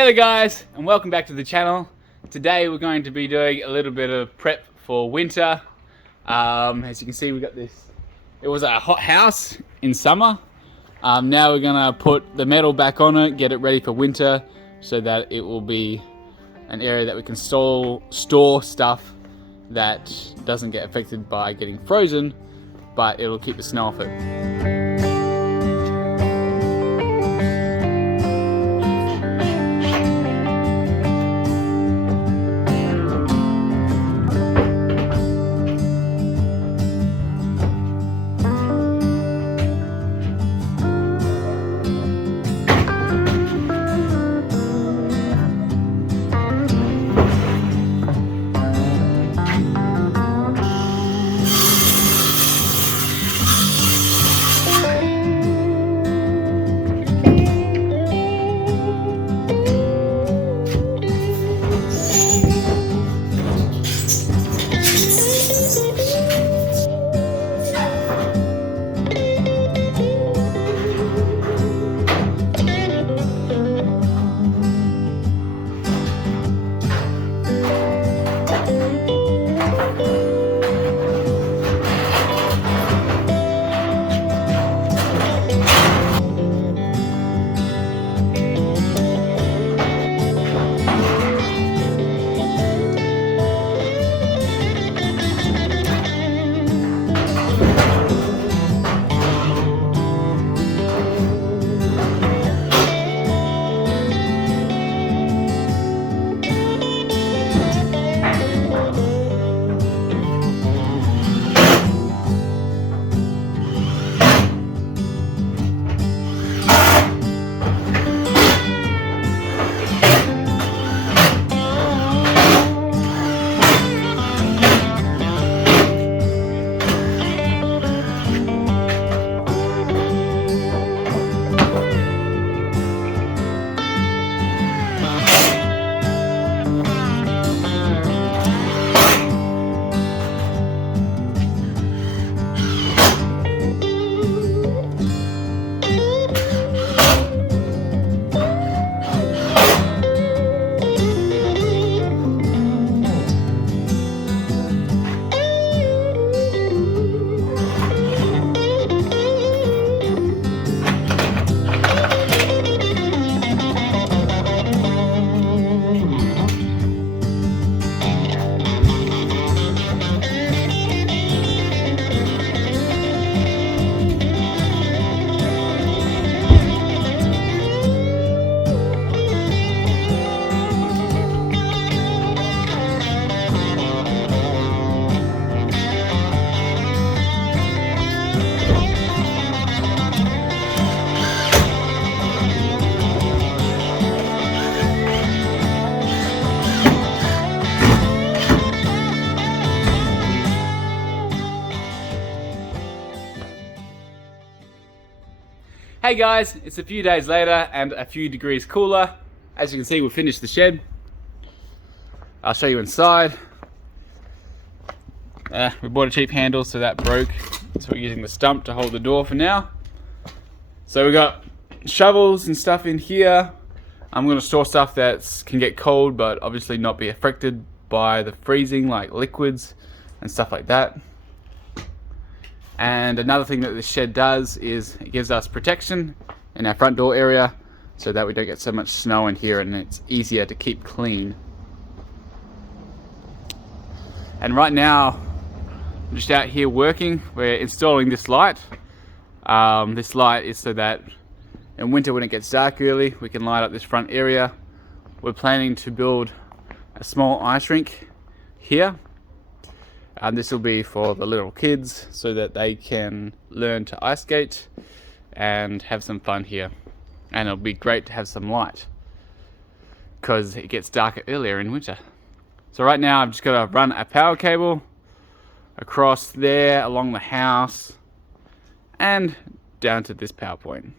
Hello guys, and welcome back to the channel. Today we're going to be doing a little bit of prep for winter. As you can see, we got this. It was a hot house in summer. Now we're gonna put the metal back on it, get it ready for winter, so that it will be an area that we can store stuff that doesn't get affected by getting frozen, but it'll keep the snow off it. Hey guys, it's a few days later and a few degrees cooler. As you can see, we finished the shed. I'll show you inside. We bought a cheap handle, so that broke. So we're using the stump to hold the door for now. So we got shovels and stuff in here. I'm gonna store stuff that can get cold, but obviously not be affected by the freezing, like liquids and stuff like that. And another thing that this shed does is it gives us protection in our front door area so that we don't get so much snow in here and it's easier to keep clean. And right now, I'm just out here working. We're installing this light. This light is so that in winter when it gets dark early, we can light up this front area. We're planning to build a small ice rink here. This will be for the little kids so that they can learn to ice skate and have some fun here. And it'll be great to have some light because it gets darker earlier in winter. So right now I've just got to run a power cable across there along the house and down to this power point.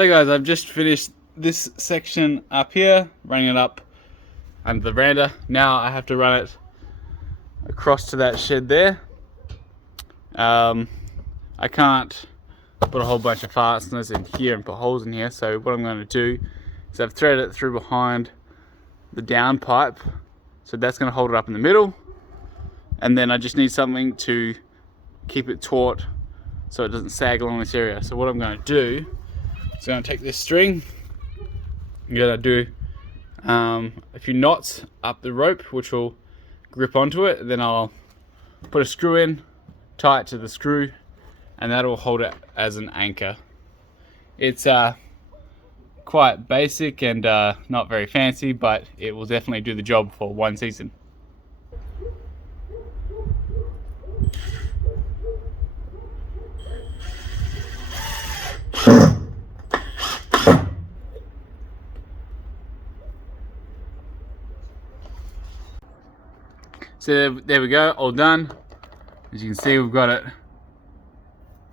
So guys, I've just finished this section up here, running it up under the veranda. Now I have to run it across to that shed there. I can't put a whole bunch of fasteners in here and put holes in here, so what I'm going to do is I've threaded it through behind the down pipe, so that's going to hold it up in the middle, and then I just need something to keep it taut so it doesn't sag along this area. So what I'm going to do is I'm going to take this string, I'm going to do a few knots up the rope which will grip onto it, and then I'll put a screw in, tie it to the screw, and that'll hold it as an anchor. It's quite basic and not very fancy, but it will definitely do the job for one season. So there we go, all done. As you can see, we've got it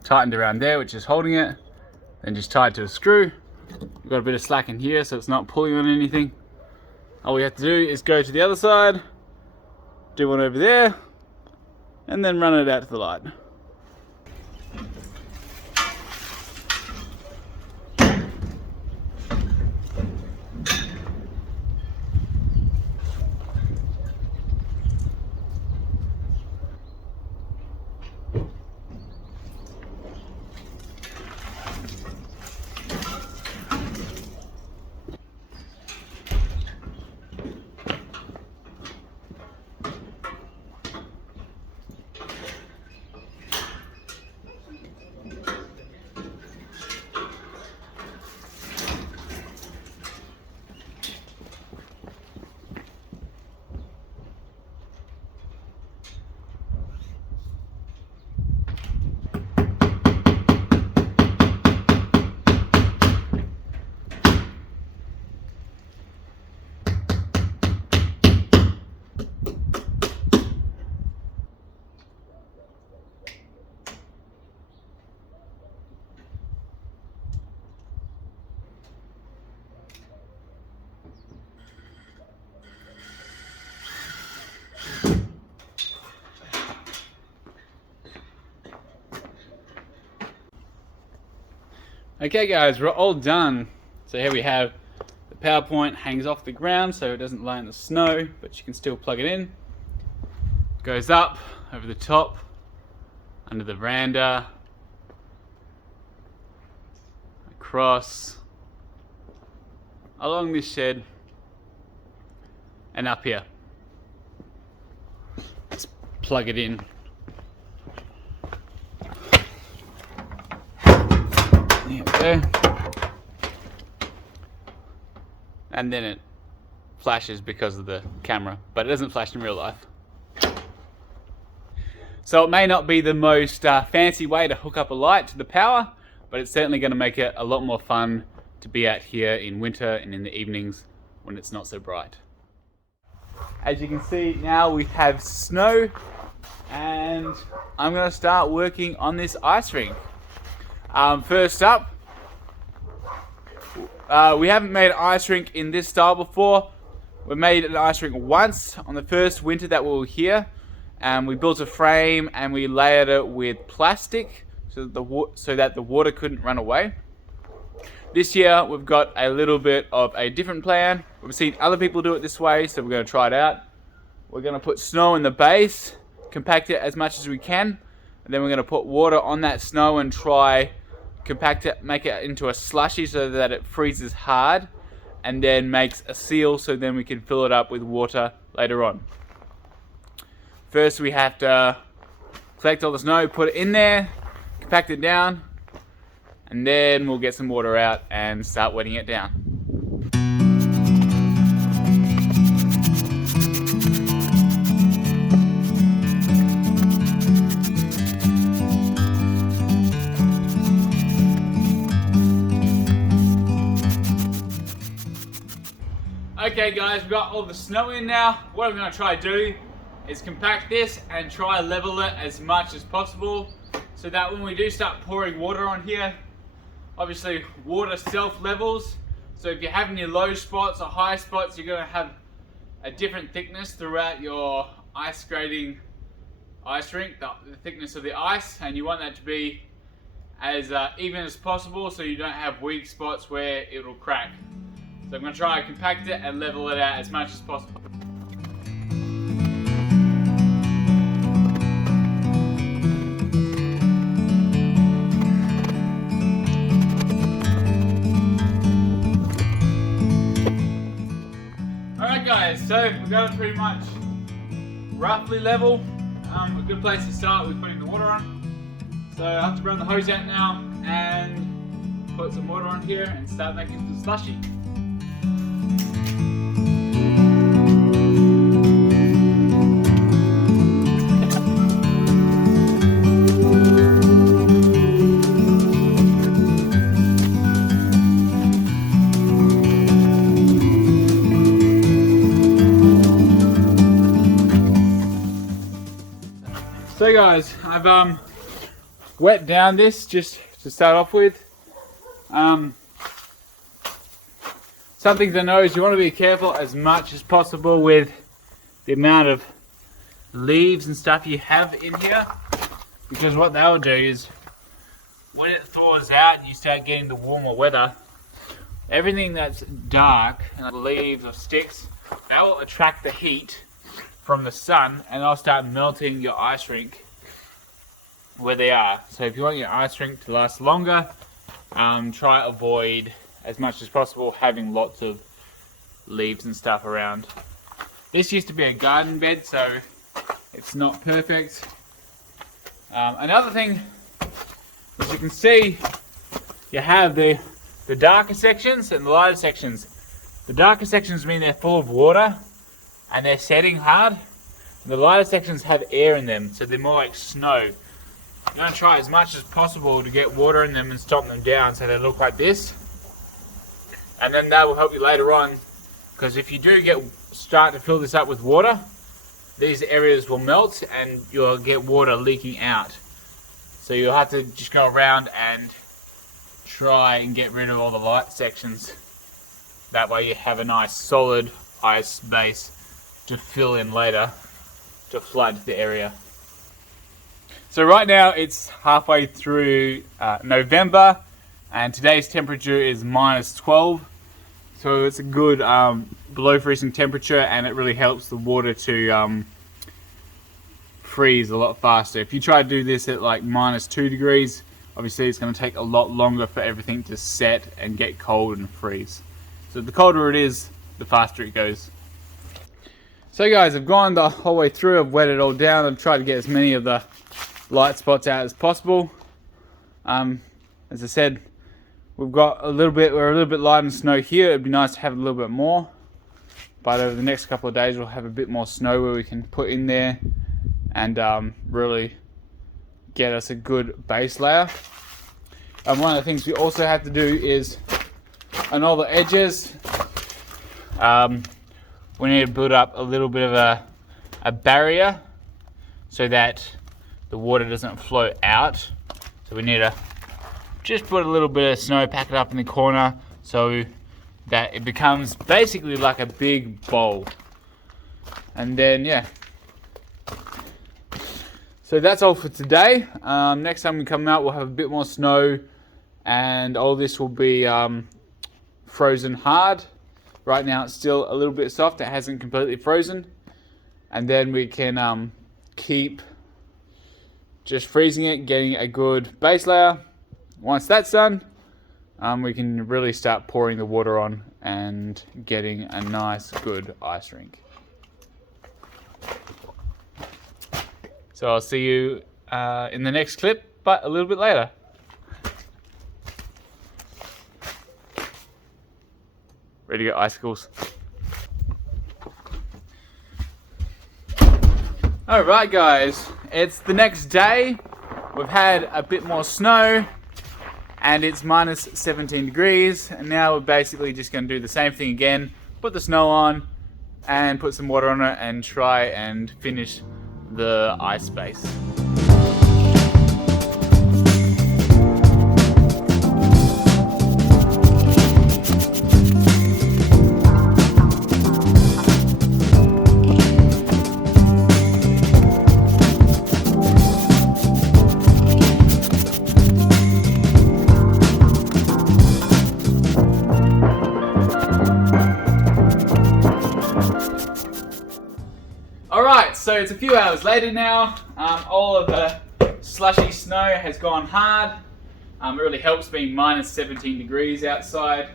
tightened around there, which is holding it, then just tied to a screw. We've got a bit of slack in here, so it's not pulling on anything. All we have to do is go to the other side, do one over there, and then run it out to the light. Okay guys, we're all done. So here we have the power point hangs off the ground so it doesn't lay in the snow, but you can still plug it in. Goes up over the top, under the veranda, across, along this shed, and up here. Let's plug it in. There we go. And then it flashes because of the camera, but it doesn't flash in real life. So it may not be the most fancy way to hook up a light to the power, but it's certainly going to make it a lot more fun to be out here in winter and in the evenings when it's not so bright. As you can see now we have snow, and I'm going to start working on this ice rink. First up, we haven't made an ice rink in this style before. We made an ice rink once on the first winter that we were here, and we built a frame and we layered it with plastic so that the water couldn't run away. This year we've got a little bit of a different plan. We've seen other people do it this way, so we're going to try it out. We're going to put snow in the base, compact it as much as we can, and then we're going to put water on that snow and try compact it, make it into a slushy so that it freezes hard, and then makes a seal so then we can fill it up with water later on. First we have to collect all the snow, put it in there, compact it down, and then we'll get some water out and start wetting it down. Okay guys, we've got all the snow in now. What I'm going to try to do is compact this and try level it as much as possible so that when we do start pouring water on here, obviously water self levels. So if you have any low spots or high spots, you're going to have a different thickness throughout your ice skating ice rink, the thickness of the ice, and you want that to be as even as possible so you don't have weak spots where it will crack. So I'm going to try and compact it and level it out as much as possible. Alright guys, so we've got it pretty much roughly level. A good place to start with putting the water on. So I have to run the hose out now and put some water on here and start making some slushy. So guys, I've wet down this just to start off with. Something to know is you want to be careful as much as possible with the amount of leaves and stuff you have in here, because what they will do is when it thaws out and you start getting the warmer weather, everything that's dark and leaves or sticks, that will attract the heat from the sun and they'll start melting your ice rink where they are. So if you want your ice rink to last longer, try avoid as much as possible having lots of leaves and stuff around. This used to be a garden bed, so it's not perfect. Another thing, as you can see, you have the darker sections and the lighter sections. The darker sections mean they're full of water and they're setting hard. And the lighter sections have air in them, so they're more like snow. You're going to try as much as possible to get water in them and stop them down so they look like this. And then that will help you later on, because if you do start to fill this up with water, these areas will melt and you'll get water leaking out. So you'll have to just go around and try and get rid of all the light sections. That way you have a nice solid ice base to fill in later to flood the area. So right now it's halfway through November and today's temperature is -12, so it's a good below freezing temperature, and it really helps the water to freeze a lot faster. If you try to do this at like -2 degrees, obviously it's going to take a lot longer for everything to set and get cold and freeze. So the colder it is, the faster it goes. So guys, I've gone the whole way through, I've wet it all down, I've tried to get as many of the light spots out as possible. As I said, we're a little bit light on snow here. It'd be nice to have a little bit more, but over the next couple of days we'll have a bit more snow where we can put in there and really get us a good base layer. One of the things we also have to do is on all the edges, we need to build up a little bit of a barrier so that the water doesn't flow out. So we need to just put a little bit of snow, pack it up in the corner so that it becomes basically like a big bowl. And then yeah. So that's all for today. Next time we come out we'll have a bit more snow and all this will be frozen hard. Right now it's still a little bit soft, it hasn't completely frozen. And then we can keep just freezing it, getting a good base layer. Once that's done, we can really start pouring the water on and getting a nice good ice rink. So I'll see you in the next clip, but a little bit later. Ready to get icicles. Alright guys, it's the next day. We've had a bit more snow and it's -17 degrees, and now we're basically just going to do the same thing again, put the snow on and put some water on it and try and finish the ice base. so it's a few hours later now. All of the slushy snow has gone hard. It really helps being minus 17 degrees outside.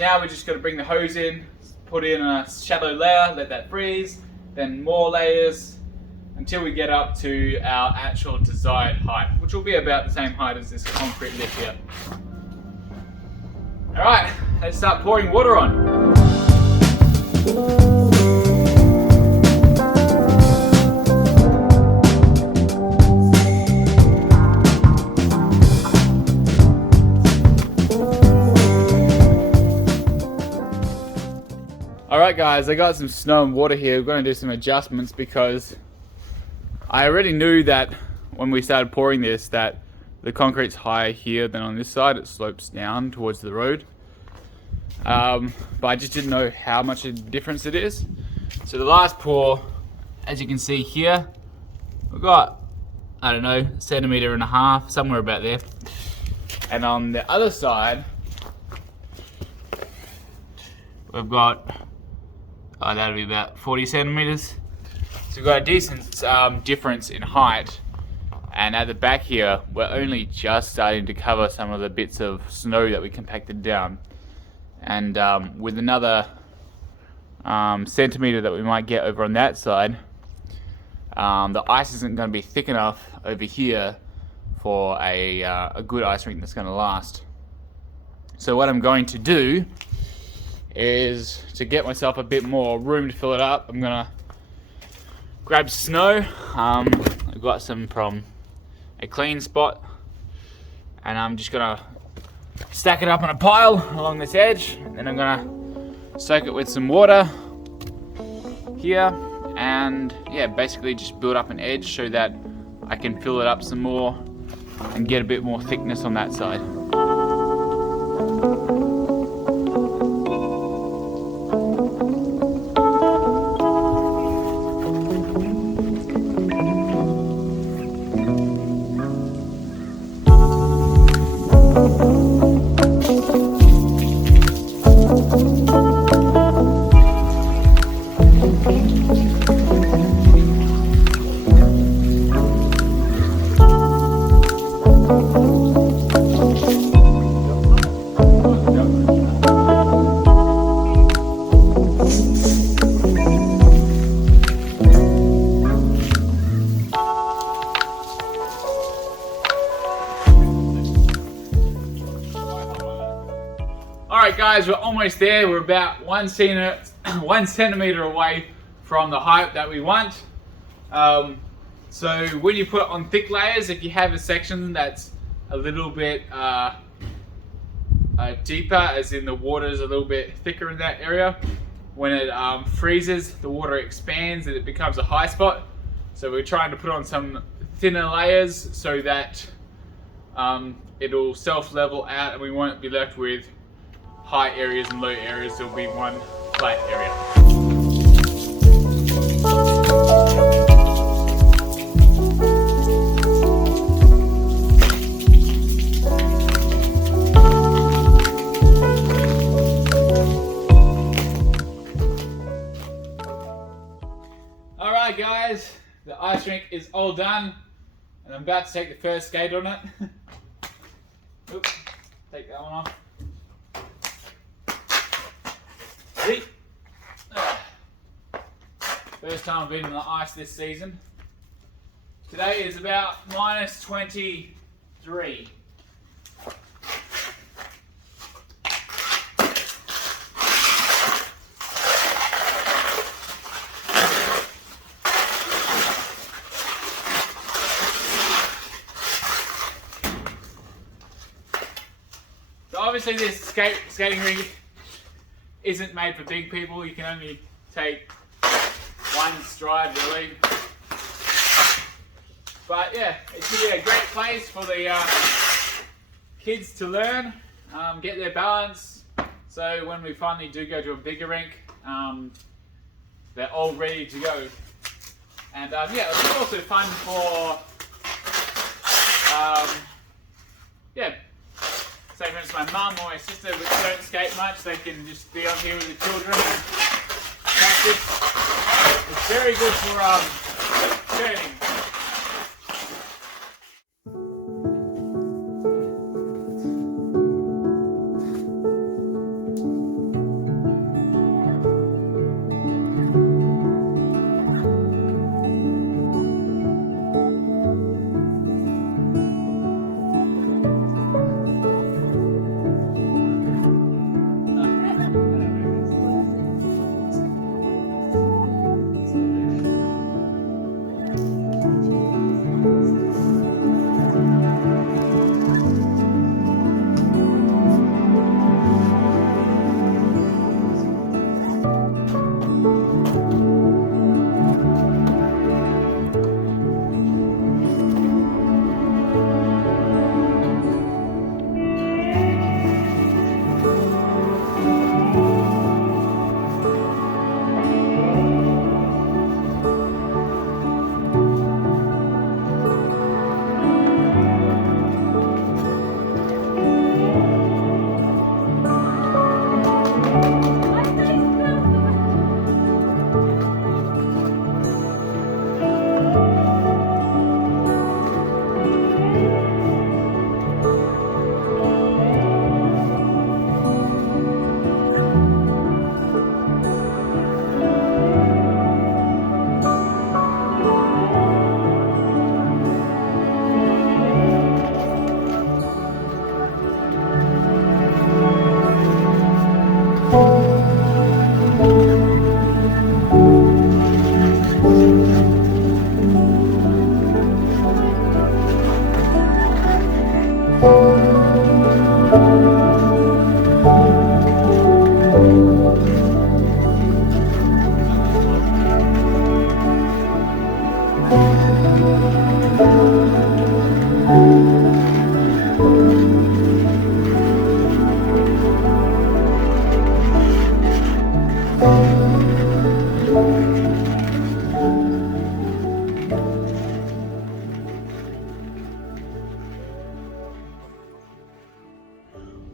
Now we just got to bring the hose in, put in a shallow layer, let that freeze, then more layers until we get up to our actual desired height, which will be about the same height as this concrete lip here. Alright, let's start pouring water on. Alright guys, I got some snow and water here. We're going to do some adjustments because I already knew that when we started pouring this that the concrete's higher here than on this side. It slopes down towards the road. But I just didn't know how much of a difference it is. So the last pour, as you can see here, we've got, I don't know, 1.5 centimeters, somewhere about there. And on the other side, we've got, that'll be about 40 centimeters. So we've got a decent difference in height. And at the back here, we're only just starting to cover some of the bits of snow that we compacted down. And with another centimeter that we might get over on that side, the ice isn't going to be thick enough over here for a good ice rink that's going to last. So what I'm going to do is, to get myself a bit more room to fill it up, I'm going to grab snow. I've got some from a clean spot, and I'm just going to stack it up on a pile along this edge, and then I'm going to soak it with some water here, and yeah, basically just build up an edge so that I can fill it up some more and get a bit more thickness on that side. Alright guys, we're almost there. We're about 1 centimeter away from the height that we want. So when you put on thick layers, if you have a section that's a little bit deeper, as in the water is a little bit thicker in that area, when it freezes, the water expands and it becomes a high spot. So we're trying to put on some thinner layers so that it'll self-level out and we won't be left with high areas and low areas. There'll be one flat area. Alright guys, the ice rink is all done and I'm about to take the first skate on it. Oops, take that one off. First time I've been in the ice this season. Today is about minus 23. So obviously this skating rink isn't made for big people. You can only take one stride really. But yeah, it should be a great place for the kids to learn, get their balance. So when we finally do go to a bigger rink, they're all ready to go. And yeah, it's also fun for, yeah, say for instance my mum or my sister which don't skate much, they can just be on here with the children and practice. It's very good for turning.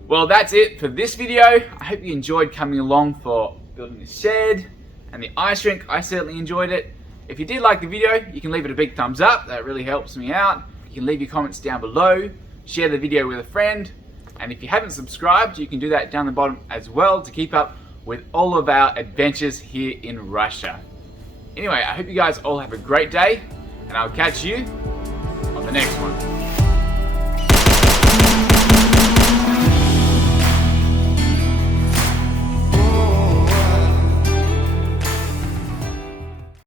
Well, that's it for this video. I hope you enjoyed coming along for building the shed and the ice rink. I certainly enjoyed it. If you did like the video, you can leave it a big thumbs up. That really helps me out. You can leave your comments down below, share the video with a friend, and if you haven't subscribed, you can do that down the bottom as well to keep up with all of our adventures here in Russia. Anyway, I hope you guys all have a great day, and I'll catch you on the next one.